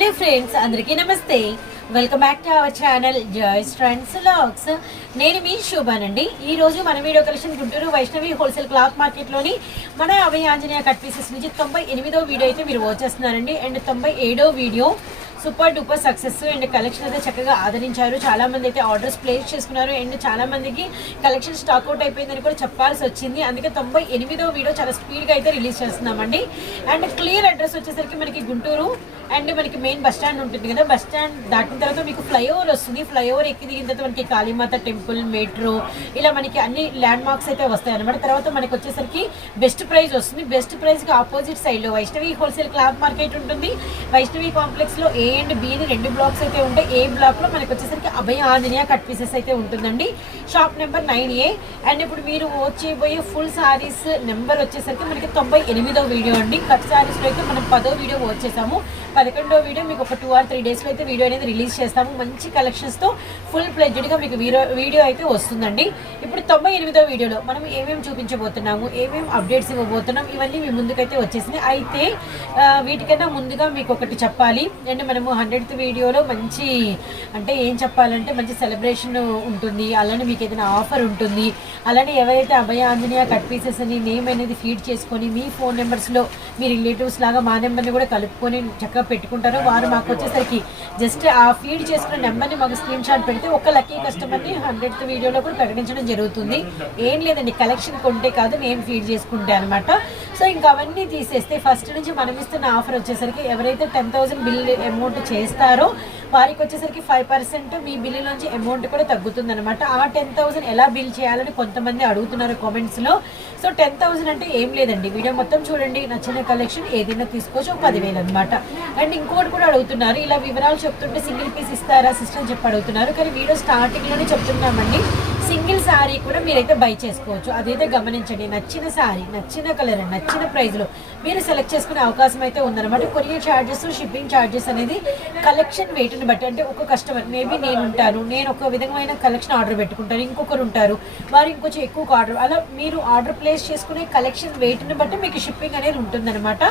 Hello friends అందరికీ నమస్తే. Welcome back to our channel joys friends logs నేను మీ శోభానండి. ఈరోజు మన video collection Guntur Vaishnavi wholesale cloth మార్కెట్లోని మన అభయ ఆంజనేయ కట్ పీసెస్ నుంచి తొంభై ఎనిమిదో వీడియో అయితే మీరు వచ్చేస్తున్నారండి అండ్ తొంభై ఏడో video super duper success and collection అయితే చక్కగా ఆదరించారు. చాలా మంది అయితే ఆర్డర్స్ ప్లేస్ చేసుకున్నారు. అండ్ చాలా మందికి కలెక్షన్ స్టాక్ అవుట్ అయిపోయిందని కూడా చెప్పాల్సి వచ్చింది. అందుకే తొంభై ఎనిమిదో వీడియో చాలా స్పీడ్గా అయితే రిలీజ్ చేస్తున్నామండి. అండ్ క్లియర్ అడ్రస్ వచ్చేసరికి మనకి గుంటూరు అండ్ మనకి మెయిన్ బస్ స్టాండ్ ఉంటుంది కదా బస్ స్టాండ్ దాటిన తర్వాత మీకు ఫ్లైఓవర్ వస్తుంది. ఫ్లైఓవర్ ఎక్కి దిగిన తర్వాత మనకి కాళీమాత టెంపుల్ మెట్రో ఇలా మనకి అన్ని ల్యాండ్ మార్క్స్ అయితే వస్తాయి అనమాట తర్వాత మనకి వచ్చేసరికి బెస్ట్ ప్రైస్ వస్తుంది. బెస్ట్ ప్రైస్కి ఆపోజిట్ సైడ్లో వైష్ణవి హోల్సేల్ క్లాత్ మార్కెట్ ఉంటుంది. వైష్ణవి కాంప్లెక్స్లో ఏ అండ్ బి అని రెండు బ్లాక్స్ అయితే ఉంటాయి. ఏ బ్లాక్లో మనకి వచ్చేసరికి అభయ ఆంజనేయ కట్ పీసెస్ అయితే ఉంటుందండి. Shop number nine A and ఇప్పుడు మీరు వచ్చేపోయే ఫుల్ సారీస్ నెంబర్ వచ్చేసరికి మనకి తొంభై ఎనిమిదో వీడియో అండి. కట్ సారీస్లో అయితే మనం పదో వీడియో వచ్చేసాము పదకొండో వీడియో మీకు ఒక టూ ఆర్ త్రీ డేస్లో అయితే వీడియో అనేది రిలీజ్ చేస్తాము. మంచి కలెక్షన్స్తో ఫుల్ ప్లెడ్జ్డ్గా మీకు వీడియో వీడియో అయితే వస్తుందండి. ఇప్పుడు తొంభై ఎనిమిదో వీడియోలో మనం ఏమేమి చూపించబోతున్నాము ఏమేమి అప్డేట్స్ ఇవ్వబోతున్నాం ఇవన్నీ మీ ముందుకైతే వచ్చేసినాయి. అయితే వీటికన్నా ముందుగా మీకు ఒకటి చెప్పాలి. అండ్ మనము హండ్రెడ్త్ వీడియోలో మంచి అంటే ఏం చెప్పాలంటే మంచి సెలబ్రేషన్ ఉంటుంది. అలానే మీకు ఏదైనా ఆఫర్ ఉంటుంది. అలానే ఎవరైతే అభయ ఆంజనేయ కట్ పీసెస్ అని నేమ్ అనేది ఫీడ్ చేసుకొని మీ ఫోన్ నెంబర్స్లో మీ రిలేటివ్స్ లాగా మా నెంబర్ని కూడా కలుపుకొని చక్కగా పెట్టుకుంటారో వారు మాకు వచ్చేసరికి జస్ట్ ఆ ఫీడ్ చేసుకున్న నెంబర్ని మాకు స్క్రీన్ షాట్ పెడితే ఒక లక్కీ కస్టమర్ని హండ్రెడ్త్ వీడియోలో కూడా ప్రకటించడం జరుగుతుంది. ఏం లేదండి కలెక్షన్ కొంటే కాదు నేను ఫీడ్ చేసుకుంటే అనమాట సో ఇంకా అవన్నీ తీసేస్తే ఫస్ట్ నుంచి మనం ఇస్తున్న ఆఫర్ వచ్చేసరికి ఎవరైతే టెన్ థౌసండ్ బిల్ అమౌంట్ చేస్తారో వారికి వచ్చేసరికి ఫైవ్ పర్సెంట్ మీ బిల్లు నుంచి అమౌంట్ కూడా తగ్గుతుంది అనమాట ఆ టెన్ థౌసండ్ ఎలా బిల్ చేయాలని కొంతమంది అడుగుతున్నారు కామెంట్స్లో సో టెన్ థౌసండ్ అంటే ఏం లేదండి. వీడియో మొత్తం చూడండి. నచ్చిన కలెక్షన్ ఏదైనా తీసుకోవచ్చు ఒక పదివేలు అనమాట అండ్ ఇంకోటి కూడా అడుగుతున్నారు. ఇలా వివరాలు చెప్తుంటే సింగిల్ పీస్ ఇస్తారా సిస్టర్ చెప్పి అడుగుతున్నారు. కానీ వీడియో స్టార్టింగ్లోనే చెప్తున్నామండి. సింగిల్ శారీ కూడా మీరైతే బై చేసుకోవచ్చు. అదైతే గమనించండి. నచ్చిన శారీ నచ్చిన కలర్ నచ్చిన ప్రైస్లో మీరు సెలెక్ట్ చేసుకునే అవకాశం అయితే ఉందన్నమాట. కొరియర్ ఛార్జెస్ షిప్పింగ్ ఛార్జెస్ అనేది కలెక్షన్ వెయిట్ని బట్టి అంటే ఒక కస్టమర్ మేబీ నేను ఉంటాను నేను ఒక విధమైన కలెక్షన్ ఆర్డర్ పెట్టుకుంటాను ఇంకొకరు ఉంటారు వారు ఇంకొంచెం ఎక్కువ ఆర్డర్ అలా మీరు ఆర్డర్ ప్లేస్ చేసుకునే కలెక్షన్ వెయిట్ని బట్టి మీకు షిప్పింగ్ అనేది ఉంటుందన్నమాట.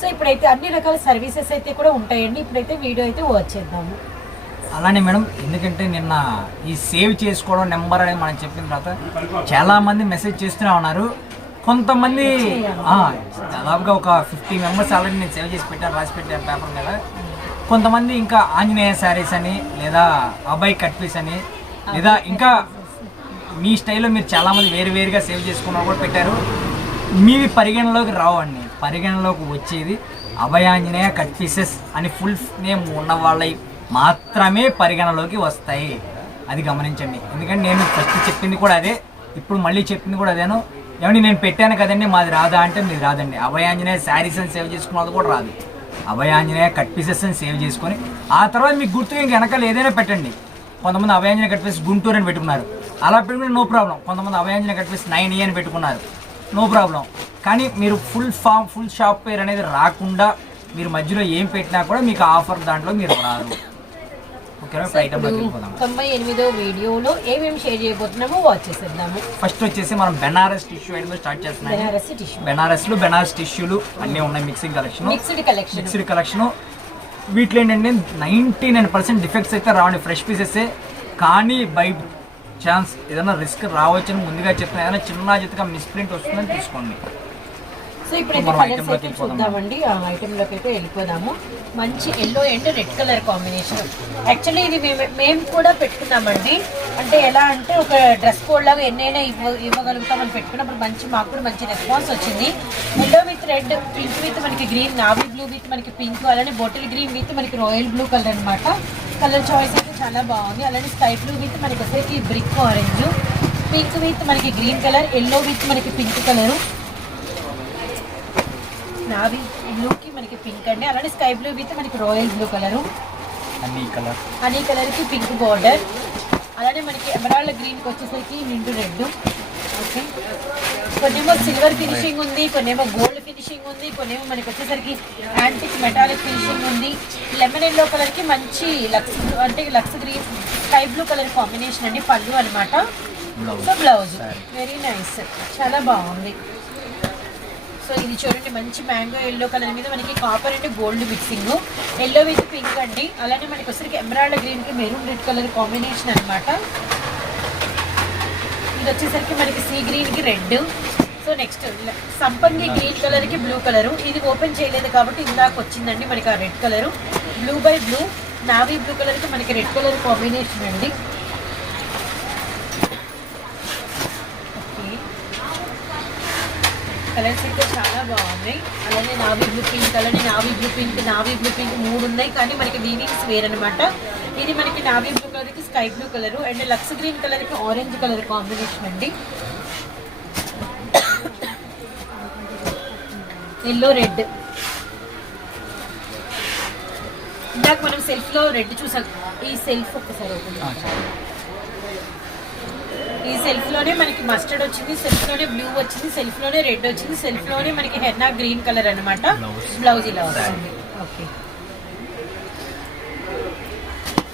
సో ఇప్పుడైతే అన్ని రకాల సర్వీసెస్ అయితే కూడా ఉంటాయండి. ఇప్పుడైతే వీడియో అయితే వచ్చేద్దాము అలానే మేడం ఎందుకంటే నిన్న ఈ సేవ్ చేసుకోవడం నెంబర్ అనేది మనం చెప్పిన తర్వాత చాలామంది మెసేజ్ చేస్తూనే ఉన్నారు. కొంతమంది దాదాపుగా ఒక ఫిఫ్టీ మెంబర్స్ ఆల్రెడీ నేను సేవ్ చేసి పెట్టాను రాసి పెట్టాను పేపర్ మీద. కొంతమంది ఇంకా ఆంజనేయ శారీస్ అని లేదా అబ్బాయి కట్ పీస్ అని లేదా ఇంకా మీ స్టైల్లో మీరు చాలామంది వేరు వేరుగా సేవ్ చేసుకున్నా కూడా పెట్టారు. మీవి పరిగణలోకి రావండి. పరిగణలోకి వచ్చేది అభయాంజనేయ కట్ పీసెస్ అని ఫుల్ నేమ్ ఉన్న వాళ్ళవి మాత్రమే పరిగణలోకి వస్తాయి. అది గమనించండి. ఎందుకంటే నేను ఫస్ట్ చెప్పింది కూడా అదే. ఇప్పుడు మళ్ళీ చెప్పింది కూడా అదేను. ఏమండి నేను పెట్టాను కదండి మాది రాదా అంటే మీది రాదండి. అభయాంజనేయ శారీస్ అని సేవ్ చేసుకున్నది కూడా రాదు. అభయాంజనేయ కట్ పీసెస్ అని సేవ్ చేసుకొని ఆ తర్వాత మీకు గుర్తు ఇంక వెనకాల ఏదైనా పెట్టండి. కొంతమంది అభయాంజనేయ కట్ పీసెస్ గుంటూరు అని పెట్టుకున్నారు. అలా పెట్టుకుంటే నో ప్రాబ్లం. కొంతమంది Abhayanjaneya cut pieces nine A అని పెట్టుకున్నారు. No problem. కానీ మీరు ఫుల్ ఫామ్ ఫుల్ షాప్ పేరు అనేది రాకుండా మీరు మధ్యలో ఏం పెట్టినా కూడా మీకు ఆఫర్ దాంట్లో మీరు రారు. తొంభై ఎనిమిదో వీడియోలో ఏమేమి షేర్ చేయబోతున్నామో వాచ్ చేసేద్దాము. ఫస్ట్ వచ్చేసి మనం బెనారస్ టిష్యూ ఐటమ్ స్టార్ట్ చేస్తున్నాం బెనారస్ టిష్యూ బెనారస్లో బెనారస్ టిష్యూలు అన్నీ ఉన్నాయి mixing collection mixed collection mixed collection వీటిలో ఏంటంటే నైంటీ నైన్ పర్సెంట్ డిఫెక్ట్స్ అయితే రావండి ఫ్రెష్ పీసెస్ కానీ బై ఛాన్స్ ఏదైనా రిస్క్ రావచ్చని ముందుగా చెప్తున్నా. ఏదైనా చిన్న చిత్తగా మిస్ప్రింట్ వస్తుందని తీసుకోండి. సో ఇప్పుడైతే కలర్స్ అయితే. చూద్దామండి. ఆ ఐటమ్లోకి అయితే వెళ్ళిపోదాము. మంచి yellow and red colour combination actually ఇది మేము కూడా పెట్టుకున్నామండి. అంటే ఎలా అంటే ఒక డ్రెస్ కోడ్ లాగా ఎన్నైనా ఇవ్వ ఇవ్వగలుగుతామని పెట్టుకున్నప్పుడు మంచి మాకు కూడా మంచి రెస్పాన్స్ వచ్చింది. Yellow with red pink with మనకి గ్రీన్ నావీ బ్లూ విత్ మనకి పింక్ అలానే బాటిల్ గ్రీన్ విత్ మనకి రాయల్ బ్లూ కలర్ అన్నమాట. కలర్ చాయిస్ అయితే చాలా బాగుంది. అలానే స్కై బ్లూ విత్ మనకి వచ్చేసి బ్రిక్ ఆరెంజ్ పింక్ విత్ మనకి గ్రీన్ కలర్ ఎల్లో విత్ మనకి పింక్ కలరు నావీ. బ్లూకి మనకి పింక్ అండి. అలానే స్కై బ్లూ విత్ మనకి రాయల్ బ్లూ కలరు అన్ని కలర్ హనీ కలర్కి పింక్ బార్డర్ అలానే మనకి ఎమరాల్డ్ గ్రీన్కి వచ్చేసరికి నిండు రెడ్ ఓకే కొన్నేమో సిల్వర్ ఫినిషింగ్ ఉంది కొన్నేమో గోల్డ్ ఫినిషింగ్ ఉంది కొన్నేమో మనకి వచ్చేసరికి యాంటిక్ మెటాలిక్ ఫినిషింగ్ ఉంది. లెమన్ ఎల్లో కలర్కి మంచి లక్స్ అంటే lux green sky blue colour combination అండి. పళ్ళు అనమాట. So blouse. వెరీ నైస్ చాలా బాగుంది. సో ఇది చూడండి మంచి మ్యాంగో ఎల్లో కలర్ మీద మనకి copper and gold mixing yellow with pink అండి. అలానే మనకి వచ్చరికి ఎమరాల్డ్ గ్రీన్కి మెరూన్ రెడ్ కలర్ కాంబినేషన్ అన్నమాట. ఇది వచ్చేసరికి మనకి సీ గ్రీన్కి రెడ్ సో నెక్స్ట్ సంపంగి గ్రీన్ కలర్కి బ్లూ కలర్ ఇది ఓపెన్ చేయలేదు కాబట్టి ఇందాక వచ్చిందండి మనకి ఆ red colour blue by blue navy blue కలర్కి మనకి రెడ్ కలర్ కాంబినేషన్ అండి ఓకే కలర్స్ అయితే చాలా బాగున్నాయి. అలానే నావీ బ్లూ పింక్ అలానే navy blue pink navy blue pink మూడు ఉన్నాయి. కానీ మనకి వీవింగ్స్ వేరనమాట ఇది మనకి నావీ బ్లూ కలర్కి sky blue colour and lux green కలర్కి ఆరెంజ్ కలర్ కాంబినేషన్ అండి. Yellow red. ఇందాక మనం సెల్ఫ్లో రెడ్ చూసాం. ఈ సెల్ఫ్ ఒక్కసారి ఓపెన్ ఈ సెల్ఫ్లోనే మనకి మస్టర్డ్ వచ్చింది సెల్ఫ్లోనే బ్లూ వచ్చింది సెల్ఫ్లోనే రెడ్ వచ్చింది సెల్ఫ్లోనే మనకి హెన్నా గ్రీన్ కలర్ అన్నమాట. Blouse. బ్లౌజ్ ఇలా వస్తుంది. ఓకే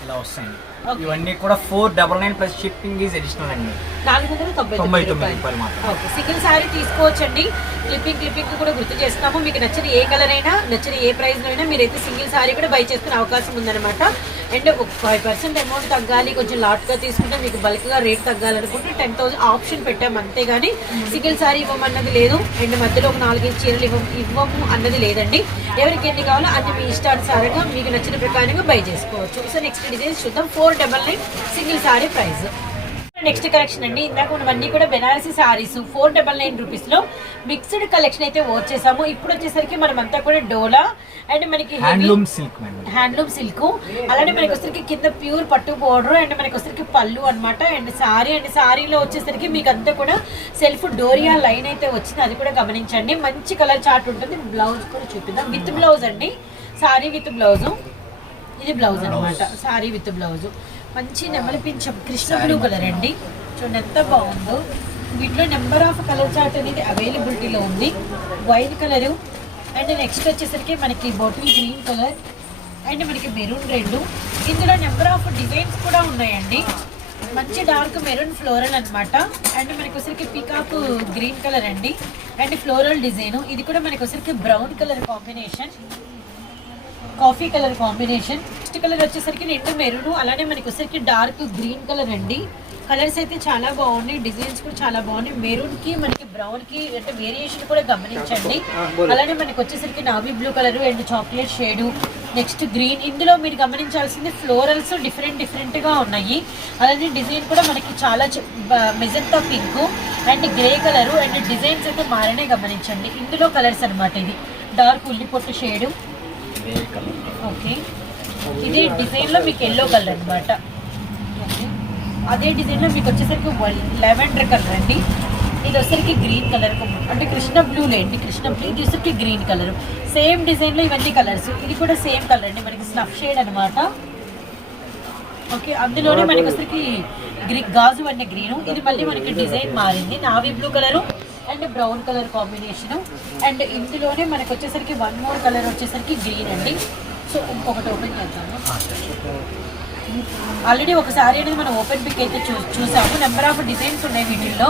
ఇలా. ఇవన్నీ కూడా four double nine plus shipping is additional అండి. నాలుగు వందల తొంభై తొమ్మిది రూపాయలు. మాత్రం ఓకే సింగిల్ సారీ తీసుకోవచ్చండి. క్లిప్పింగ్ క్లిప్పింగ్ కూడా గుర్తు చేస్తున్నాము. మీకు నచ్చిన ఏ కలర్ అయినా నచ్చిన ఏ ప్రైస్ అయినా మీరైతే సింగిల్ సారీ కూడా బై చేసుకునే అవకాశం ఉందన్నమాట. అండ్ ఒక ఫైవ్ పర్సెంట్ అమౌంట్ తగ్గాలి కొంచెం లాట్గా తీసుకుంటే మీకు బల్క్గా రేట్ తగ్గాలనుకుంటే టెన్ థౌసండ్ ఆప్షన్ పెట్టాము అంతేగాని సింగిల్ సారీ ఇవ్వమన్నది లేదు. అండ్ మధ్యలో ఒక నాలుగైదు చీరలు ఇవ్వ ఇవ్వము అన్నది లేదండి. ఎవరికి ఎన్ని కావాలో అన్ని మీ ఇష్టానుసారంగా మీకు నచ్చిన ప్రకారంగా బై చేసుకోవచ్చు. సో నెక్స్ట్ డిజైన్స్ చూద్దాం. Four double nine single sari price next collection అండి. ఇందాక మనం అన్ని కూడా Banarasi saris four double nine రూపీస్లో మిక్స్డ్ కలెక్షన్ అయితే వచ్చేసాము ఇప్పుడు వచ్చేసరికి మనం అంతా కూడా డోలా అండ్ మనకి హ్యాండ్లూమ్ సిల్క్ హ్యాండ్లూమ్ సిల్క్ అలానే మనకి వచ్చరికి కింద ప్యూర్ పట్టు బోర్డర్ అండ్ మనకి వచ్చరికి పళ్ళు అన్నమాట. అండ్ సారీ అండ్ సారీలో వచ్చేసరికి మీకు అంతా కూడా సెల్ఫ్ డోరియా లైన్ అయితే వచ్చింది. అది కూడా గమనించండి. మంచి కలర్ చార్ట్ ఉంటుంది. బ్లౌజ్ కూడా చూపిద్దాం. విత్ బ్లౌజ్ అండి. సారీ విత్ బ్లౌజ్ ఇది బ్లౌజ్ అన్నమాట. సారీ విత్ బ్లౌజ్ మంచి నెమలిపించం కృష్ణ బ్లూ కలర్ అండి చూడండి ఎంత బాగుందో. వీటిలో నెంబర్ ఆఫ్ కలర్ చార్ట్ అనేది అవైలబిలిటీలో ఉంది. White colour. అండ్ నెక్స్ట్ వచ్చేసరికి మనకి బాటిల్ గ్రీన్ కలర్. అండ్ మనకి మెరూన్ రెండు. ఇందులో నెంబర్ ఆఫ్ డిజైన్స్ కూడా ఉన్నాయండి. మంచి డార్క్ మెరూన్ ఫ్లోరల్ అన్నమాట. అండ్ మనకి వచ్చరికి పికాక్ గ్రీన్ కలర్ అండి. And floral design. ఇది కూడా మనకి వచ్చరికి brown colour combination. Coffee colour combination. Next colour వచ్చేసరికి రెండు మెరూన్ అలానే మనకి వచ్చేసరికి డార్క్ గ్రీన్ కలర్ అండి. కలర్స్ అయితే చాలా బాగున్నాయి డిజైన్స్ కూడా చాలా బాగున్నాయి. మెరూన్కి మనకి బ్రౌన్కి అంటే వేరియేషన్ కూడా గమనించండి. అలానే మనకి వచ్చేసరికి navy blue colour and chocolate shade. Next green ఇందులో మీరు గమనించాల్సింది ఫ్లోరల్స్ డిఫరెంట్ డిఫరెంట్గా ఉన్నాయి. అలానే డిజైన్ కూడా మనకి చాలా magenta pink and grey colour and designs అయితే మారనే గమనించండి. ఇందులో కలర్స్ అన్నమాట ఇది డార్క్ ఉల్లి పొట్టు షేడ్ ఓకే. ఇది డిజైన్లో మీకు ఎల్లో కలర్ అనమాట అదే డిజైన్లో మీకు వచ్చేసరికి లెవెండర్ కలర్ అండి. ఇది వచ్చేసరికి గ్రీన్ కలర్ అంటే కృష్ణ బ్లూ లేండి కృష్ణ బ్లూ ఇది వచ్చేసరికి గ్రీన్ కలర్. సేమ్ డిజైన్లో ఇవన్నీ కలర్స్. ఇది కూడా సేమ్ కలర్ అండి. మనకి స్నఫ్ షేడ్ అనమాట ఓకే. అందులోనే మనకి వచ్చేసరికి గ్రీ గాజు అనే గ్రీన్. ఇది మళ్ళీ మనకి డిజైన్ మారింది. Navy blue colour. And brown colour combination. And ఇందులోనే మనకి వచ్చేసరికి వన్ మోర్ కలర్ వచ్చేసరికి గ్రీన్ అండి. సో ఇంకొకటి ఓపెన్ చేద్దాము. ఆల్రెడీ ఒకసారి అనేది మనం ఓపెన్ పిక్ అయితే చూ చూసాము. నెంబర్ ఆఫ్ డిజైన్స్ ఉన్నాయి వీటిల్లో.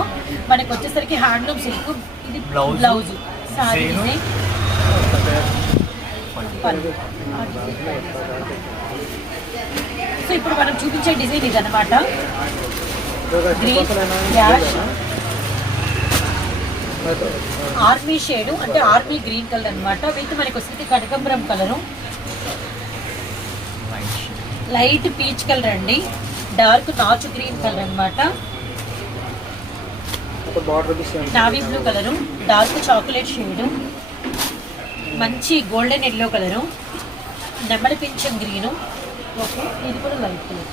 మనకి వచ్చేసరికి హ్యాండ్లూమ్ సిల్క్ ఇది. బ్లౌజ్ సారీ. డిజైన్ సో ఇప్పుడు మనం చూపించే డిజైన్ ఇది అనమాట గ్రీన్ యాష్. ఆర్మీ షేడ్ అంటే ఆర్మీ గ్రీన్ కలర్ అన్నమాట. విత్ మనకి వచ్చేసి కనకంబరం కలరు. లైట్ పీచ్ కలర్ అండి. డార్క్ నాచు గ్రీన్ కలర్ అన్నమాట. Navy blue colour dark chocolate shade మంచి గోల్డెన్ ఎల్లో కలరు నెమలి పింఛం గ్రీను. ఓకే ఇది కూడా లైట్ కలర్.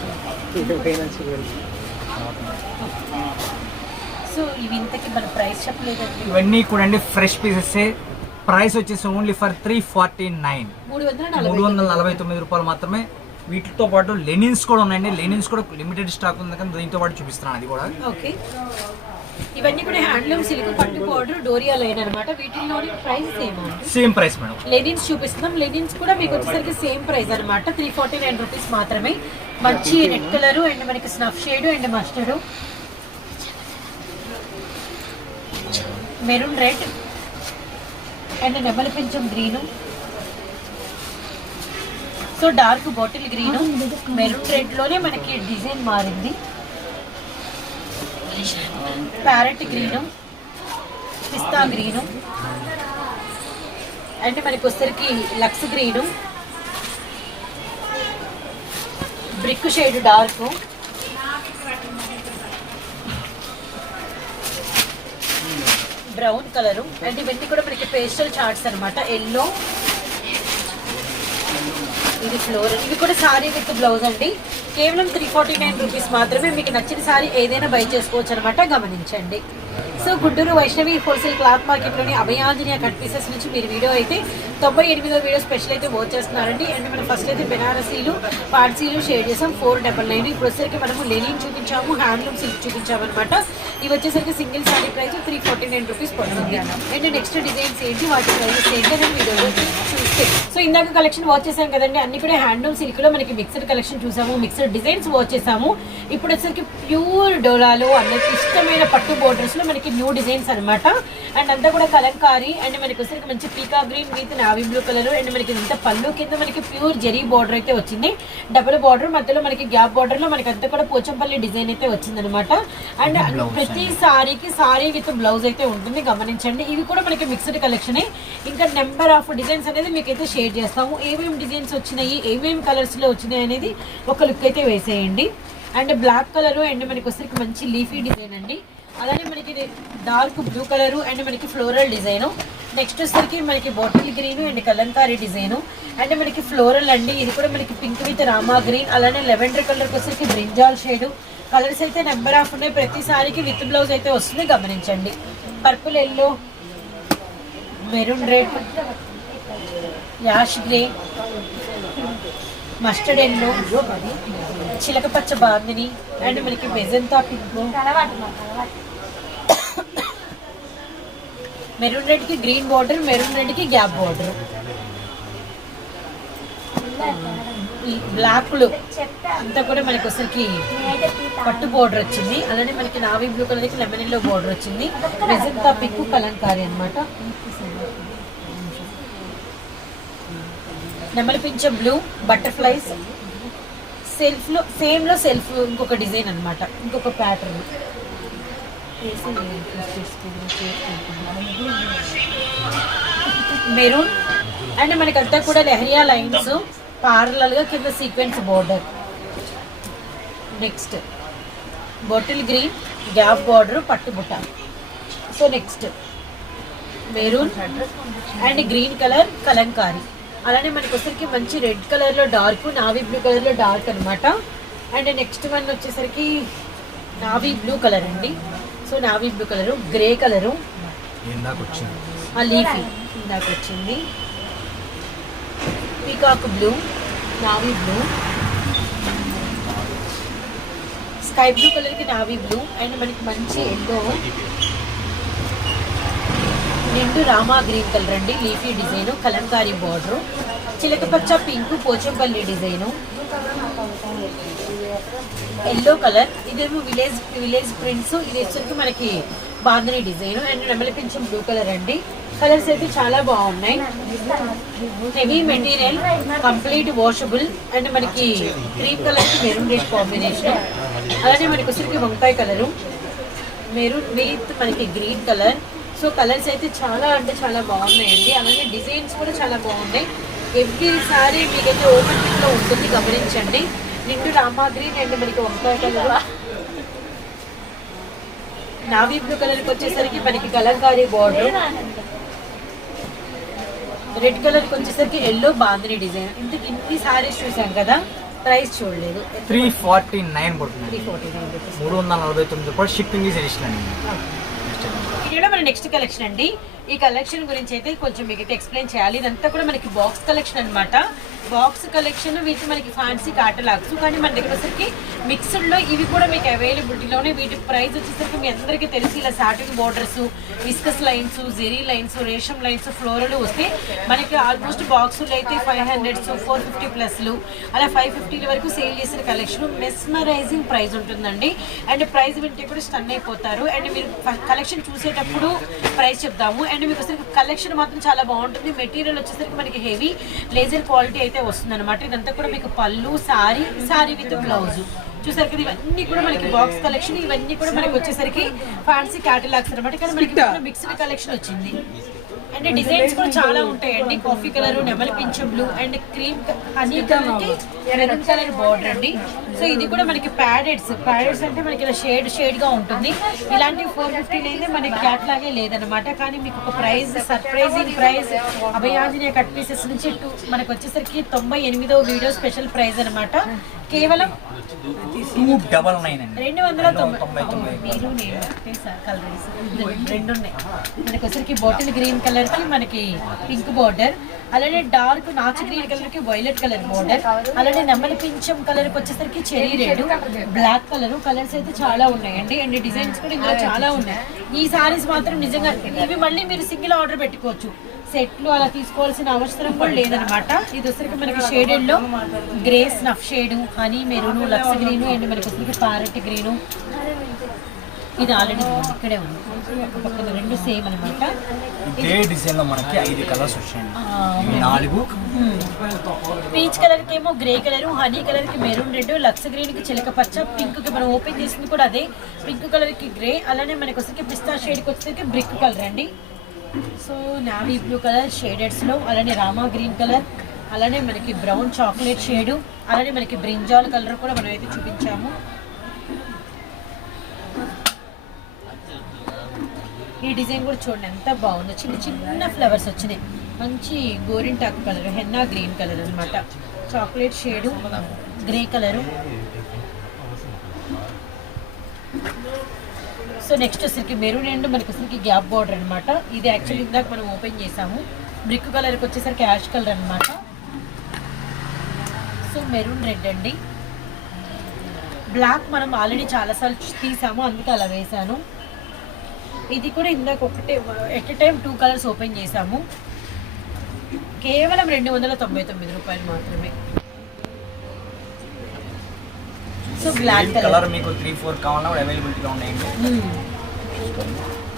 సో ఇవి ఇంతకి మన ప్రైస్ చెప్పలేదండి. ఇవన్నీ కూడా అండి ఫ్రెష్ పీసెస్ ప్రైస్ వచ్చేసి only for three forty nine మూడు వందల నలభై తొమ్మిది రూపాయలు మాత్రమే. వీటితో పాటు లెనిన్స్ కూడా ఉన్నాయండి. లెనిన్స్ కూడా లిమిటెడ్ స్టాక్ ఉంది కానీ దీంతో పాటు చూపిస్తున్నాను అది కూడా. ఓకే. ఇవన్నీ కూడా హ్యాండ్లూమ్ సిల్క్ పట్టు పౌడర్ డోరియా లైన్ అనమాట వీటిల్లోని price same same price madam. Linens చూపిస్తున్నాం. లెనిన్స్ కూడా మీకు వచ్చేసరికి సేమ్ ప్రైస్ అనమాట త్రీ ఫార్టీ నైన్ రూపీస్ మాత్రమే. మంచి రెడ్ కలర్ అండ్ మనకి snuff shade and mustard. Maroon red and నెమలి పింఛం green. So dark bottle green. Maroon రెడ్లోనే మనకి డిజైన్ మారింది. ప్యారెట్ గ్రీను పిస్తా గ్రీను. అంటే మనకి వచ్చరికి lux green. Brick shade dark. Brown colour. And ఇవన్నీ కూడా మనకి పేస్టల్ చార్ట్స్ అనమాట ఎల్లో ఇది ఫ్లోర్ ఇవి కూడా సారీ విత్ బ్లౌజ్ అండి. కేవలం త్రీ ఫార్టీ నైన్ రూపీస్ మాత్రమే. మీకు నచ్చిన సారీ ఏదైనా బై చేసుకోవచ్చు అనమాట గమనించండి. So Guntur Vaishnavi wholesale cloth మార్కెట్లోని Abhayanjaneya cut pieces నుంచి మీరు వీడియో అయితే తొంభై ఎనిమిదో వీడియో స్పెషల్ అయితే వాచ్ చేస్తున్నారండి. అండ్ మనం ఫస్ట్ అయితే బెనారసీలు పార్సీలు షేర్ చేసాం. Four double nine. ఇప్పుడు వచ్చేసరికి మనము లెనిన్ చూపించాము హ్యాండ్లూమ్ సిల్క్ చూపించాము అనమాట ఇవి వచ్చేసరికి single sari price three forty nine rupees పడుతుంది అండ్ నెక్స్ట్ డిజైన్స్ ఏంటి? వాటి ప్రైజెస్ ఏంటి? అని వీడియోలో చూస్తే. సో ఇందాక కలెక్షన్ వాచ్ చేసాం కదండి. అన్ని కూడా హ్యాండ్లూమ్ సిల్క్లో మనకి మిక్సర్ కలెక్షన్ చూసాము. మిక్సర్ డిజైన్స్ వాచ్ చేసాము. ఇప్పుడు వచ్చేసరికి ప్యూర్ డోలాలో అందరికి ఇష్టమైన పట్టు బోర్డర్స్లో మనకి న్యూ డిజైన్స్ అన్నమాట. అండ్ అంతా కూడా కలంకారీ అండ్ మనకి వచ్చేసరికి మంచి పీకా green with navy blue colour and మనకి ఇంత పళ్ళు కింద మనకి ప్యూర్ జెరీ బార్డర్ అయితే వచ్చింది. డబుల్ బార్డర్ మధ్యలో మనకి గ్యాప్ బార్డర్లో మనకి అంతా కూడా పోచంపల్లి డిజైన్ అయితే వచ్చింది అనమాట అండ్ ప్రతి సారీకి సారీ విత్ బ్లౌజ్ అయితే ఉంటుంది గమనించండి. ఇవి కూడా మనకి మిక్స్డ్ కలెక్షన్ ఇంకా నెంబర్ ఆఫ్ డిజైన్స్ అనేది మీకు అయితే షేర్ చేస్తాము. ఏమేమి డిజైన్స్ వచ్చినాయి ఏమేమి కలర్స్లో వచ్చినాయి అనేది ఒక లుక్ అయితే వేసేయండి. అండ్ బ్లాక్ కలర్ అండ్ మనకి వచ్చేసరికి మంచి లీఫీ డిజైన్ అండి. అలానే మనకి డార్క్ బ్లూ కలర్ అండ్ మనకి ఫ్లోరల్ డిజైన్ నెక్స్ట్ వచ్చేసరికి మనకి bottle green and kalamkari design and మనకి ఫ్లోరల్ అండి ఇది కూడా మనకి పింక్ విత్ రామా గ్రీన్ అలానే లెవెండర్ కలర్ వచ్చేసరికి బ్రింజాల్ షేడ్ కలర్స్ అయితే నెంబర్ ఆఫ్ ఉన్నాయి ప్రతిసారికి విత్ బ్లౌజ్ అయితే వస్తుంది గమనించండి. Purple yellow maroon red ash grey mustard yellow చిలక పచ్చ బాందిని అండ్ మనకి మెజంతా పింక్ మెరూన్ రెడ్కి గ్రీన్ బార్డర్ మెరూన్ రెడ్కి గ్యాప్ బార్డర్ బ్లాక్లో అంతా కూడా మనకి అసలుకి పట్టు బోర్డర్ వచ్చింది. అలానే మనకి navy blue colour lemon yellow border వచ్చింది. మెజంతా పింక్ కలంకారీ అనమాట నెమలిపించే బ్లూ బటర్ఫ్లైస్ సెల్ఫ్లో సేమ్లో సెల్ఫ్ ఇంకొక డిజైన్ అనమాట ఇంకొక ప్యాటర్న్. మెరూన్ అండ్ మనకంతా కూడా లెహరియా లైన్స్ పార్లల్గా కింద sequence border next bottle green gap border పట్టు బుట్ట. So next maroon and green colour Kalamkari. అలానే మనకి వచ్చరికి మంచి రెడ్ కలర్లో డార్క్ నావీ బ్లూ కలర్లో డార్క్ అన్నమాట. అండ్ నెక్స్ట్ వన్ వచ్చేసరికి నావీ బ్లూ కలర్ అండి. So navy blue colour grey colour. Leafy ఇందాక వచ్చింది peacock blue navy blue. Sky blue కలర్కి నావీ బ్లూ. అండ్ మనకి మంచి ఎల్లో. నిండు రామా గ్రీన్ కలర్ అండి leafy design Kalamkari border. చిలకపచ్చ pink Pochampally design. Yellow colour. ఇదేమో విలేజ్ విలేజ్ ప్రింట్స్. ఇది వచ్చరికి మనకి బాంధని డిజైన్. అండ్ నెమలి పింఛం బ్లూ కలర్ అండి. కలర్స్ అయితే చాలా బాగున్నాయి. Heavy material complete washable. And మనకి cream colour maroon red combination. అలానే మనకి వచ్చరికి వంకాయ కలరు. మెరూన్ విత్ మనకి గ్రీన్ కలర్. సో కలర్స్ అయితే చాలా అంటే చాలా బాగున్నాయండి. అలాగే డిజైన్స్ కూడా చాలా బాగున్నాయి. ఎవ్రీ సారీ మీకైతే ఓపెన్లో ఉంటుంది గమనించండి. నిండు రామా గ్రీన్ అండ్ మనకి వంకాయ కలర్ నావీ బ్లూ కలర్కి వచ్చేసరికి మనకి కలంకారీ బార్డర్ రెడ్ కలర్కి వచ్చేసరికి ఎల్లో బాందిని డిజైన్. ఇంతకు ఇన్ని సారీస్ చూసాం కదా ప్రైస్ చూడలేదు. త్రీ ఫార్టీ నైన్ పడుతుంది త్రీ ఫార్టీ నైన్ రూపీస్. మూడు వందల నలభై తొమ్మిది రూపాయలు షిప్పింగ్ అండి ఇది మన నెక్స్ట్ కలెక్షన్ అండి. ఈ కలెక్షన్ గురించి అయితే కొంచెం మీకు ఎక్స్ప్లెయిన్ చేయాలి. ఇదంతా కూడా మనకి బాక్స్ కలెక్షన్ అన్నమాట. బాక్స్ కలెక్షన్ వీటి మనకి ఫ్యాన్సీ కాటలాగ్స్ కానీ మన దగ్గర వచ్చేసరికి మిక్స్డ్లో ఇవి కూడా మీకు అవైలబిలిటీలోనే వీటి ప్రైస్ వచ్చేసరికి మీ అందరికీ తెలిసి ఇలా satin borders viscose lines zari lines resham lines floral వస్తే మనకి ఆల్మోస్ట్ బాక్సులు అయితే ఫైవ్ హండ్రెడ్స్ ఫోర్ ఫిఫ్టీ ప్లస్లు అలా ఫైవ్ ఫిఫ్టీల వరకు సేల్ చేసిన కలెక్షన్ మెస్మరైజింగ్ ప్రైస్ ఉంటుందండి. అండ్ ప్రైస్ వింటే కూడా స్టన్ అయిపోతారు. అండ్ మీరు కలెక్షన్ చూసేటప్పుడు ప్రైస్ చెప్దాము. అండ్ మీకు వచ్చేసరికి కలెక్షన్ మాత్రం చాలా బాగుంటుంది. మెటీరియల్ వచ్చేసరికి మనకి హెవీ లేజర్ క్వాలిటీ అయితే వస్తుంది అనమాట ఇదంతా కూడా మీకు పళ్ళు సారీ సారీ విత్ బ్లౌజ్. చూసారు కదా ఇవన్నీ కూడా మనకి బాక్స్ కలెక్షన్ ఇవన్నీ కూడా మనకి వచ్చేసరికి ఫ్యాన్సీ క్యాటలాగ్స్ అనమాట కానీ మనకి మిక్స్డ్ కలెక్షన్ వచ్చింది. అండ్ డిజైన్స్ కూడా చాలా ఉంటాయండి. కాఫీ కలర్ నెమలి పింఛం blue and cream honey colour maroon colour border అండి. సో ఇది కూడా మనకి ప్యాడెడ్స్. ప్యాడెడ్స్ అంటే మనకి ఇలా షేడ్ షేడ్గా ఉంటుంది. ఇలాంటి ఫోర్ ఫిఫ్టీ అయితే మనకి క్యాట్లాగే లేదనమాట కానీ మీకు ఒక price surprising price Abhayanjaneya cut pieces నుంచి మనకు వచ్చేసరికి తొంభై ఎనిమిదో వీడియో స్పెషల్ ప్రైస్ అన్నమాట. కేవలం టూ డబల్ నైన్ అండి. రెండు వందల తొంభై. మీరు నేను కలర్స్. రెండు ఉన్నాయి. మనకి వచ్చరికి బాటిల్ గ్రీన్ కలర్కి మనకి పింక్ బార్డర్ అలానే డార్క్ నాచు గ్రీన్ కలర్కి వైలెట్ కలర్ బార్డర్ అలానే నెమ్మలి పింఛం కలర్కి వచ్చేసరికి cherry red black colour colours అయితే చాలా ఉన్నాయండి. అండ్ డిజైన్స్ కూడా ఇందులో చాలా ఉన్నాయి. ఈ సారీస్ మాత్రం నిజంగా ఇవి మళ్ళీ మీరు సింగిల్ ఆర్డర్ పెట్టుకోవచ్చు. సెట్లు అలా తీసుకోవాల్సిన అవసరం కూడా లేదనమాట ఇది వచ్చరికి మనకి షేడెడ్లో grey snuff shade honey maroon lux green and మనకి వచ్చరికి ప్యారెట్ గ్రీను. ఇది ఆల్రెడీ ఇక్కడే ఉంది. పక్క పక్కన రెండు సేమ్ అనమాట ఇదే డిజైన్లో మనకి ఐదు కలర్స్ వచ్చాయండి. ఇవి నాలుగు. పీచ్ కలర్కి ఏమో గ్రే కలర్ హనీ కలర్కి మెరూన్ రెడ్ లక్స్ గ్రీన్కి చిలక పచ్చ పింక్కి మనం ఓపెన్ చేసింది కూడా అదే. పింక్ కలర్కి గ్రే అలానే మనకి వచ్చరికి పిస్తా షేడ్కి వచ్చేసరికి బ్రిక్ కలర్ అండి. సో నావీ బ్లూ కలర్ షేడెడ్స్లో అలానే రామా గ్రీన్ కలర్ అలానే మనకి బ్రౌన్ చాక్లెట్ షేడు అలానే మనకి బ్రింజాల్ కలర్ కూడా మనం అయితే చూపించాము. ఈ డిజైన్ కూడా చూడండి ఎంత బాగుందో. చిన్న చిన్న ఫ్లవర్స్ వచ్చినాయి. మంచి గోరింటాకు కలర్ హెన్నా గ్రీన్ కలర్ అన్నమాట. Chocolate shade grey colour. So next వచ్చరికి మెరూన్ అండ్ మనకి వచ్చరికి గ్యాప్ బార్డర్ అన్నమాట. ఇది యాక్చువల్లీ ఇందాక మనం ఓపెన్ చేసాము. బ్రిక్ కలర్కి వచ్చేసరికి యాష్ కలర్ అన్నమాట. సో మెరూన్ రెడ్ అండి. బ్లాక్ మనం ఆల్రెడీ చాలాసార్లు తీసాము అందుకే అలా వేసాను ఇది కూడా ఇందాక ఒకటే at time two colours open చేసాము. కేవలం రెండు వందల తొంభై తొమ్మిది రూపాయలు మాత్రమే. సో బ్లాక్ కలర్ మీకు త్రీ ఫోర్ కావాలన్నా కూడా అవైలబిలిటీగా ఉన్నాయండి.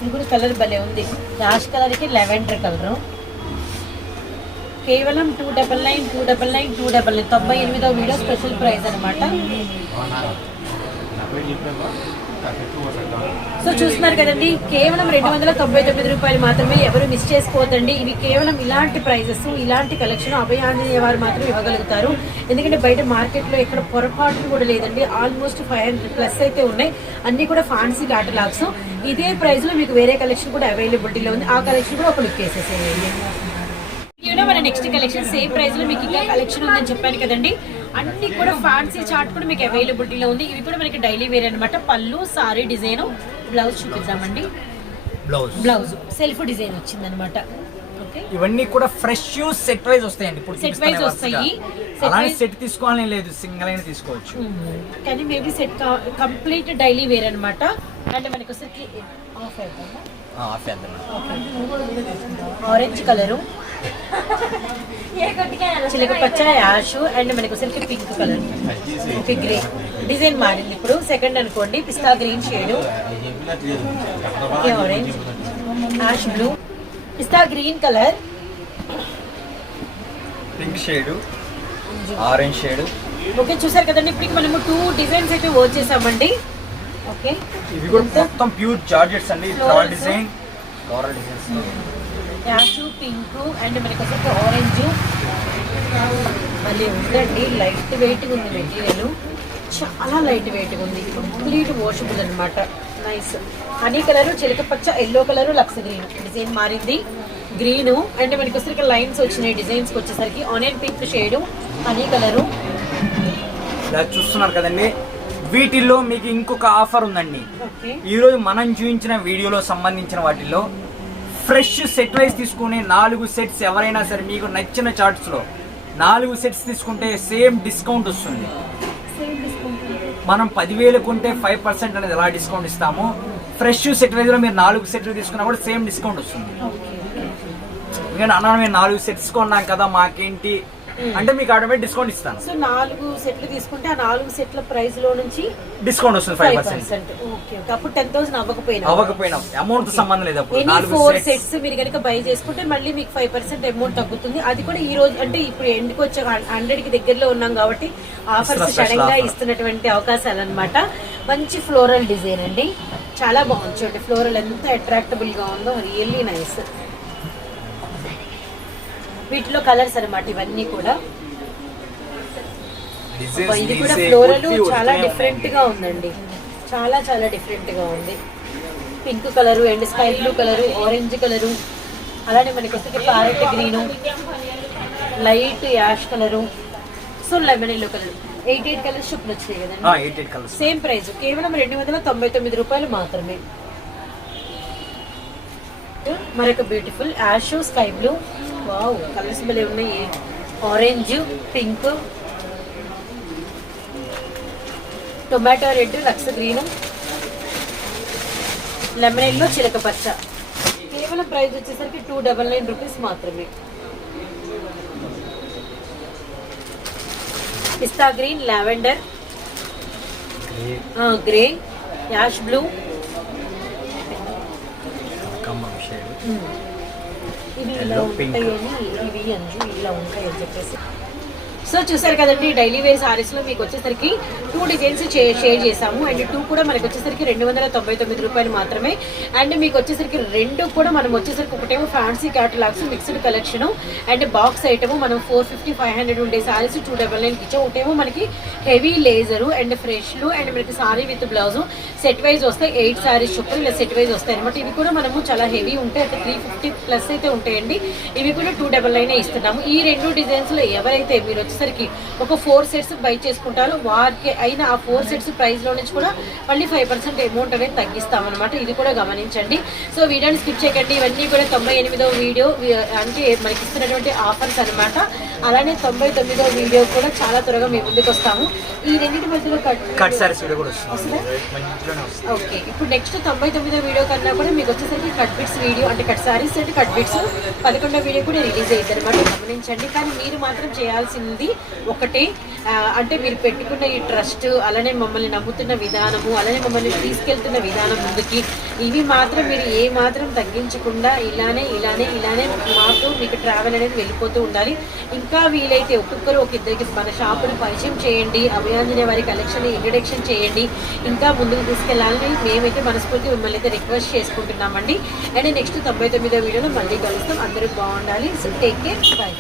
ఇది కూడా కలర్ భలే ఉంది. యాష్ కలర్కి లెవెండర్ కలర్ కేవలం two double nine two double nine two double nine తొంభై ఎనిమిదో వీడియో స్పెషల్ ప్రైస్ అనమాట సో చూస్తున్నారు కదండి కేవలం రెండు వందల తొంభై తొమ్మిది రూపాయలు మాత్రమే ఎవరు మిస్ చేసుకోవద్దండి. ఇవి కేవలం ఇలాంటి ప్రైజెస్ ఇలాంటి కలెక్షన్ అభయాంజనేయ వారు మాత్రం ఇవ్వగలుగుతారు. ఎందుకంటే బయట మార్కెట్లో ఎక్కడ పొరపాట్లు కూడా లేదండి. ఆల్మోస్ట్ ఫైవ్ హండ్రెడ్ ప్లస్ అయితే ఉన్నాయి. అన్ని కూడా ఫ్యాన్సీ లాక్స్ ఇదే ప్రైస్లో మీకు వేరే కలెక్షన్ కూడా అవైలబిలిటీలో ఉంది. ఆ కలెక్షన్ కూడా ఒక లుక్ వేసేసేయండి. మన నెక్స్ట్ కలెక్షన్ సేమ్ ప్రైస్లో మీకు ఇంకా కలెక్షన్ ఉందని చెప్పాను కదండి. అన్ని కూడా ఫ్యాన్సీ చార్ట్ కూడా మీకు అవైలబిలిటీలో ఉంది. ఇవి కూడా మనకి డైలీ వేర్ అనమాట పళ్ళు సారీ డిజైన్ బ్లౌజ్ చూపిద్దామండి. బ్లౌజ్ బ్లౌజ్ సెల్ఫ్ డిజైన్ వచ్చిందనమాట ఓకే ఇవన్నీ కూడా ఫ్రెష్ సెట్ వైజ్ వస్తాయండి. ఇప్పుడు wise వరుసగా. వస్తాయి. అలానే సెట్ తీసుకోవాలని లేదు. సింగిల్ అయినా తీసుకోవచ్చు. కానీ maybe set complete daily wear అనమాట అంటే మనకి వచ్చరికి ఆఫ్ ఆ, ఆఫ్ చేద్దాం. ఆరెంజ్ కలరు చిలక పచ్చ యాష్ అండ్ మనకి వచ్చరికి pink colour okay grey design మారింది ఇప్పుడు. సెకండ్ అనుకోండి. పిస్తా green shade orange ash blue పిస్తా green colour pink shade orange shade okay చూసారు కదండి. ఇప్పుడు మనము టూ డిజైన్స్ అయితే వర్క్ చేసామండి. ఓకే ఇవి కూడా మొత్తం ప్యూర్ జార్జెట్స్ అండి. Flower design floral designs ash pink and మనకి వచ్చరికి ఆరెంజ్ మళ్ళీ ఉందండి లైట్ వెయిట్ ఉంది మెటీరియల్. చాలా లైట్ వెయిట్ ఉంది. కంప్లీట్ వాషబుల్ అనమాట నైస్ హనీ కలర్ చిలక పచ్చ yellow colour lux green design మారింది. గ్రీన్ అండ్ మనకి వచ్చరికి లైన్స్ వచ్చినాయి. డిజైన్స్కి వచ్చేసరికి onion pink shade honey colour ఇలా చూస్తున్నారు కదండి. వీటిల్లో మీకు ఇంకొక ఆఫర్ ఉందండి. ఈరోజు మనం చూపించిన వీడియోలో సంబంధించిన వాటిల్లో ఫ్రెష్ సెట్ వైజ్ తీసుకుని నాలుగు సెట్స్ ఎవరైనా సరే మీకు నచ్చిన చార్ట్స్లో నాలుగు సెట్స్ తీసుకుంటే సేమ్ డిస్కౌంట్ వస్తుంది. మనం పదివేలు కొంటే ఫైవ్ పర్సెంట్ అనేది ఎలా డిస్కౌంట్ ఇస్తామో? ఫ్రెష్ సెట్ వైజ్లో మీరు నాలుగు సెట్లు తీసుకున్నా కూడా సేమ్ డిస్కౌంట్ వస్తుంది. ఎందుకంటే అన్న మేము నాలుగు సెట్స్ కొన్నాం కదా మాకేంటి? అంటే మీకు ఆటోమేటిక్ డిస్కౌంట్ ఇస్తాను. సో నాలుగు సెట్లు తీసుకుంటే ఆ నాలుగు సెట్ల ప్రైస్లో నుంచి డిస్కౌంట్ వస్తుంది ఫైవ్ పర్సెంట్ అప్పుడు టెన్ థౌసండ్ అవ్వకపోయినా. అవ్వకపోయినా. అమౌంట్ సంబంధం లేదు అప్పుడు. ఫోర్ సెట్స్ మీరు కనుక బై చేసుకుంటే మళ్ళీ మీకు ఫైవ్ పర్సెంట్ అమౌంట్ తగ్గుతుంది. అది కూడా ఈ రోజు అంటే ఇప్పుడు ఎండ్కి వచ్చే హండ్రెడ్కి దగ్గరలో ఉన్నాం కాబట్టి ఆఫర్స్ సడన్గా. ఇస్తున్నటువంటి అవకాశాలు అన్నమాట మంచి ఫ్లోరల్ డిజైన్ అండి. చాలా బాగుంది. చూడండి ఫ్లోరల్ ఎంత అట్రాక్టబుల్గా ఉందో. రియల్లీ నైస్ వీటిలో కలర్స్ అన్నమాట ఇవన్నీ కూడా. ఇది కూడా ఫ్లోరల్ చాలా డిఫరెంట్గా ఉందండి. చాలా చాలా డిఫరెంట్గా ఉంది. Pink colour and sky blue colour orange colour అలానే మనకి వస్తే parrot green light ash colour so lemon yellow colour eight eight colours చొప్పున వచ్చినాయి కదండి. సేమ్ ప్రైస్ కేవలం రెండు వందల తొంభై తొమ్మిది రూపాయలు మాత్రమే. మరొక beautiful ash sky blue wow colours భలే ఉన్నాయి. Orange pink tomato red lux green lemon yellow చిలక పచ్చ. కేవలం ప్రైస్ వచ్చేసరికి టూ డబల్ నైన్ రూపీస్ మాత్రమే. పిస్తా green lavender grey ash blue. ililawin kayo ni, ibigyan, ililawin kayo dito. So చూసారు కదండి daily wear సారీస్లో మీకు వచ్చేసరికి టూ డిజైన్స్ షేర్ చేసాము అండ్ టూ కూడా మనకి వచ్చేసరికి రెండు వందల తొంభై తొమ్మిది రూపాయలు మాత్రమే. అండ్ మీకు వచ్చేసరికి రెండు కూడా మనం వచ్చేసరికి ఒకటేమో fancy catalogues mixed collection and box item మనం ఫోర్ ఫిఫ్టీ ఫైవ్ హండ్రెడ్ ఉండే సారీస్ టూ డబల్ నైన్ ఇచ్చాం ఒకటేమో మనకి హెవీ లేజరు అండ్ ఫ్రెష్లు అండ్ మనకి sari with blouse set wise వస్తాయి ఎయిట్ సారీస్ చొప్పున ఇలా సెట్ వైజ్ వస్తాయి అనమాట ఇవి కూడా మనము చాలా హెవీ ఉంటాయి అయితే త్రీ ఫిఫ్టీ ప్లస్ అయితే ఉంటాయండి. ఇవి కూడా టూ డబల్ నైన్ ఇస్తున్నాము. ఈ రెండు డిజైన్స్లో ఎవరైతే మీరు వచ్చేసరికి ఒక ఫోర్ సెట్స్ బై చేసుకుంటారో. వారికి అయిన ఆ ఫోర్ సెట్స్ ప్రైస్లో నుంచి కూడా మళ్ళీ ఫైవ్ పర్సెంట్ అమౌంట్ అనేది తగ్గిస్తాం అనమాట ఇది కూడా గమనించండి. సో వీడియోని స్కిప్ చేయకండి. ఇవన్నీ కూడా తొంభై ఎనిమిదో వీడియో అంటే మనకి ఇస్తున్నటువంటి ఆఫర్స్ అన్నమాట. అలానే తొంభై తొమ్మిదో వీడియో కూడా చాలా త్వరగా మీ ముందుకు వస్తాము. ఈ రెండింటి మధ్యలో కట్ ఓకే. ఇప్పుడు నెక్స్ట్ తొంభై తొమ్మిదో వీడియో కన్నా కూడా మీకు వచ్చేసరికి కట్ బిట్స్ వీడియో అంటే కట్ సారీస్ అంటే కట్ బిట్స్ పదకొండో వీడియో కూడా రిలీజ్ అయ్యింది అనమాట గమనించండి. కానీ మీరు మాత్రం చేయాల్సింది ఒకటే అంటే మీరు పెట్టుకున్న ఈ ట్రస్ట్ అలానే మమ్మల్ని నమ్ముతున్న విధానము అలానే మమ్మల్ని తీసుకెళ్తున్న విధానం ముందుకి ఇవి మాత్రం మీరు ఏ మాత్రం తగ్గించకుండా ఇలానే ఇలానే ఇలానే మాతో మీకు ట్రావెల్ అనేది వెళ్ళిపోతూ ఉండాలి. ఇంకా వీలైతే ఒక్కొక్కరు ఒక ఇద్దరికి మన షాపుని పరిచయం చేయండి అభయాంజనే వారి కలెక్షన్ ఇంట్రడక్షన్ చేయండి. ఇంకా ముందుకు తీసుకెళ్ళాలని మేమైతే మనస్ఫూర్తి మిమ్మల్ని అయితే రిక్వెస్ట్ చేసుకుంటున్నామండి. అండ్ నెక్స్ట్ తొంభై తొమ్మిదో వీడియోలో మళ్ళీ కలుస్తాం. అందరూ బాగుండాలి. So take care bye